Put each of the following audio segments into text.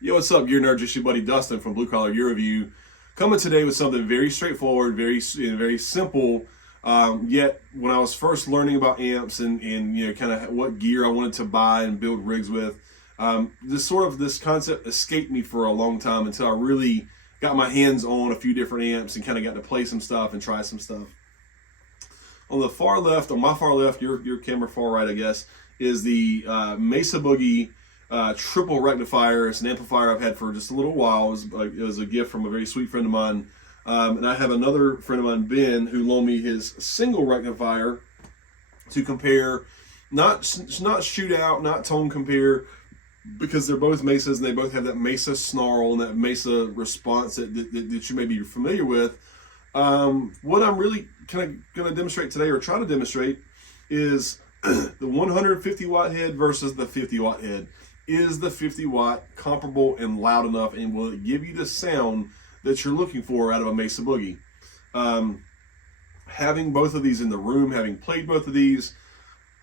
Yo, what's up, Gear Nerd? Just your buddy Dustin from Blue Collar Gear Review, coming today with something very straightforward, very simple. Yet, when I was first learning about amps and kind of what gear I wanted to buy and build rigs with, this concept escaped me for a long time until I really got my hands on a few different amps and kind of got to play some stuff and try some stuff. On the far left, on my far left, your camera far right, I guess, is the Mesa Boogie triple rectifier. It's an amplifier I've had for just a little while. It was a gift from a very sweet friend of mine. And I have another friend of mine, Ben, who loaned me his single rectifier to compare, not shoot out, not tone compare, because they're both Mesas and they both have that Mesa snarl and that Mesa response that you may be familiar with. What I'm really kind of going to demonstrate today, or try to demonstrate, is the 150 watt head versus the 50 watt head. Is the 50 watt comparable and loud enough, and will it give you the sound that you're looking for out of a Mesa Boogie? Having both of these in the room, having played both of these,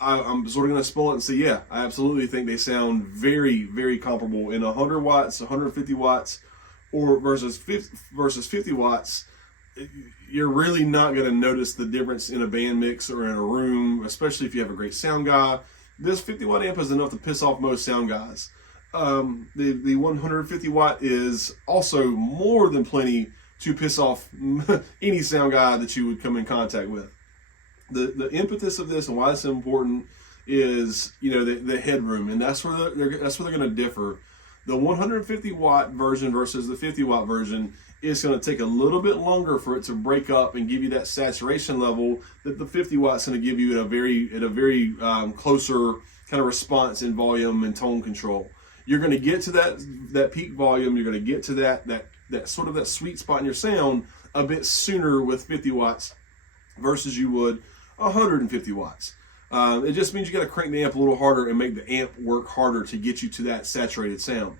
I'm sort of going to spoil it and say, yeah, I absolutely think they sound very, very comparable. In 100 watts, 150 watts, or versus 50 watts, you're really not going to notice the difference in a band mix or in a room, especially if you have a great sound guy. This 50 watt amp is enough to piss off most sound guys. The 150 watt is also more than plenty to piss off any sound guy that you would come in contact with. The impetus of this and why it's important is, the headroom, and that's where they're going to differ. The 150 watt version versus the 50 watt version is going to take a little bit longer for it to break up and give you that saturation level that the 50 watts going to give you at a very closer kind of response in volume and tone control. You're going to get to that peak volume. You're going to get to that sort of that sweet spot in your sound a bit sooner with 50 watts versus you would 150 watts. It just means you got to crank the amp a little harder and make the amp work harder to get you to that saturated sound.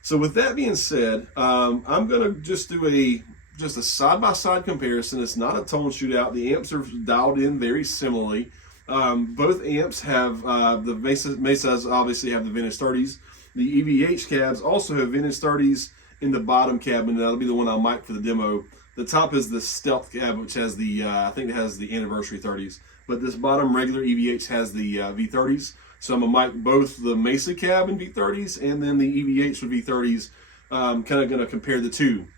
So with that being said, I'm going to just do a side-by-side comparison. It's not a tone shootout. The amps are dialed in very similarly. Both amps have the Mesas obviously have the Vintage 30s. The EVH cabs also have Vintage 30s in the bottom cab, and that'll be the one I'll mic for the demo. The top is the Stealth cab, which has the I think it has the Anniversary 30s. But this bottom regular EVH has the V30s. So I'm going to mic both the Mesa cab and V30s and then the EVH with V30s. Kind of going to compare the two.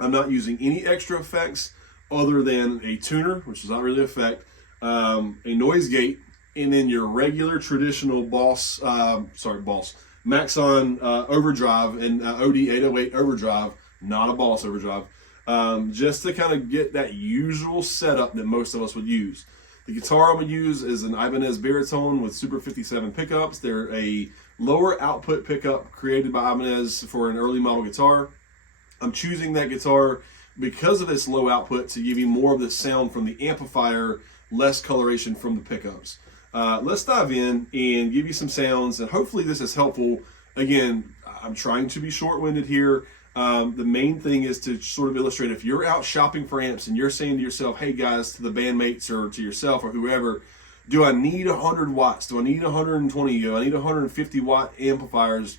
I'm not using any extra effects other than a tuner, which is not really an effect, a noise gate, and then your regular traditional Maxon overdrive and OD808 overdrive, not a Boss overdrive, just to kind of get that usual setup that most of us would use. The guitar I'm going to use is an Ibanez Baritone with Super 57 pickups. They're a lower output pickup created by Ibanez for an early model guitar. I'm choosing that guitar because of its low output to give you more of the sound from the amplifier, less coloration from the pickups. Let's dive in and give you some sounds, and hopefully this is helpful. Again, I'm trying to be short-winded here. The main thing is to sort of illustrate, if you're out shopping for amps and you're saying to yourself, hey guys, to the bandmates or to yourself or whoever, do I need 100 watts? Do I need 120? Do I need 150 watt amplifiers?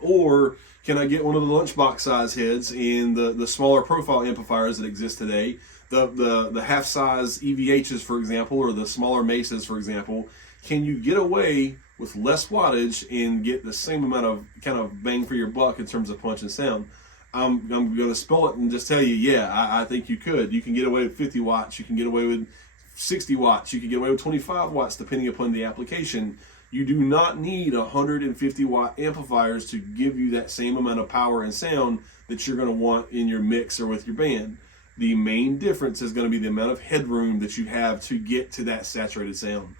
Or can I get one of the lunchbox size heads and the smaller profile amplifiers that exist today? The half size EVHs, for example, or the smaller Mesas, for example. Can you get away with less wattage and get the same amount of kind of bang for your buck in terms of punch and sound? I'm going to spell it and just tell you, yeah, I think you could. You can get away with 50 watts. You can get away with 60 watts. You can get away with 25 watts, depending upon the application. You do not need 150 watt amplifiers to give you that same amount of power and sound that you're going to want in your mix or with your band. The main difference is going to be the amount of headroom that you have to get to that saturated sound.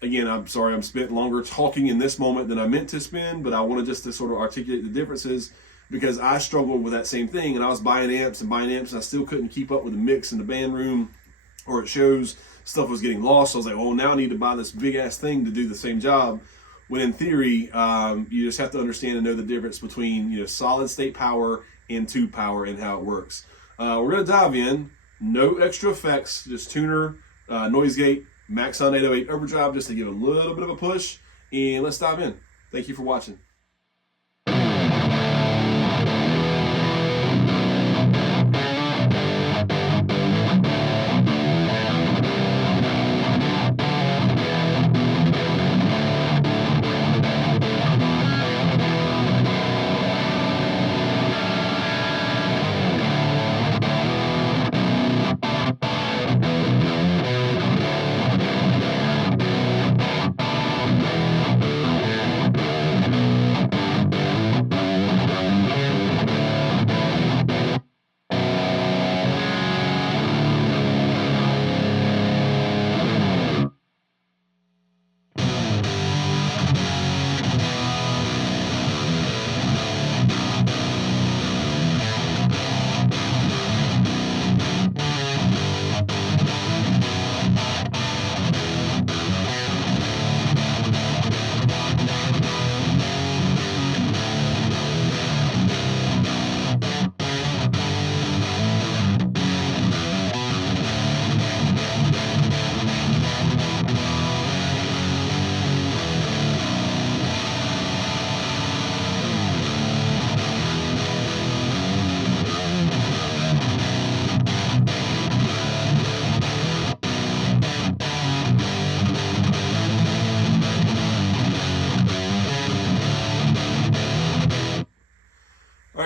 Again, I'm sorry I'm spent longer talking in this moment than I meant to spend, but I wanted just to sort of articulate the differences because I struggled with that same thing, and I was buying amps, and I still couldn't keep up with the mix in the band room or at shows. Stuff was getting lost. So I was like, oh, now I need to buy this big ass thing to do the same job. When in theory, you just have to understand and know the difference between solid state power and tube power and how it works. We're going to dive in. No extra effects, just tuner, noise gate, Maxon 808 overdrive, just to give a little bit of a push. And let's dive in. Thank you for watching.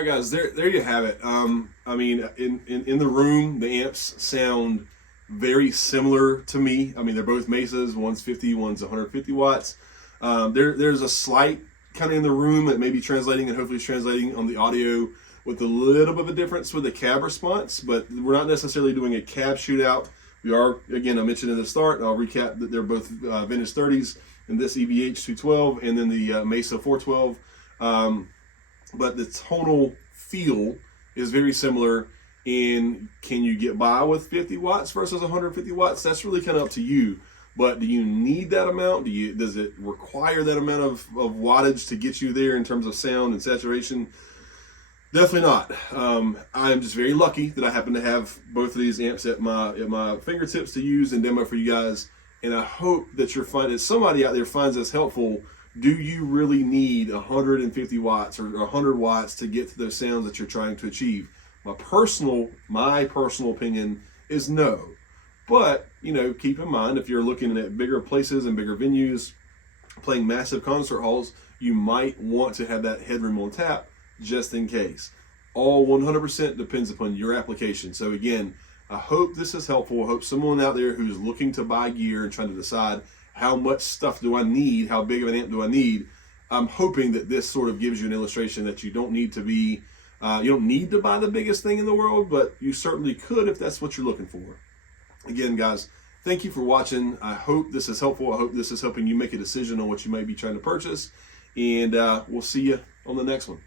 right, guys, there you have it. I mean, in the room, the amps sound very similar to me. I mean, they're both Mesas. One's 50, one's 150 watts. There's a slight kind of in the room that may be translating, and hopefully it's translating on the audio with a little bit of a difference with the cab response, but we're not necessarily doing a cab shootout. We are, again, I mentioned in the start, and I'll recap that they're both vintage 30s, and this EVH 212, and then the Mesa 412. But the tonal feel is very similar. And can you get by with 50 watts versus 150 watts? That's really kind of up to you. But do you need that amount? Does it require that amount of wattage to get you there in terms of sound and saturation? Definitely not. I'm just very lucky that I happen to have both of these amps at my fingertips to use and demo for you guys. And I hope that somebody out there finds this helpful. Do you really need 150 watts or 100 watts to get to those sounds that you're trying to achieve? My personal opinion is no. But, keep in mind, if you're looking at bigger places and bigger venues, playing massive concert halls, you might want to have that headroom on tap just in case. All 100% depends upon your application. So again, I hope this is helpful. I hope someone out there who's looking to buy gear and trying to decide how much stuff do I need, how big of an amp do I need, I'm hoping that this sort of gives you an illustration that you don't need to be, you don't need to buy the biggest thing in the world, but you certainly could if that's what you're looking for. Again, guys, thank you for watching. I hope this is helpful. I hope this is helping you make a decision on what you might be trying to purchase. And we'll see you on the next one.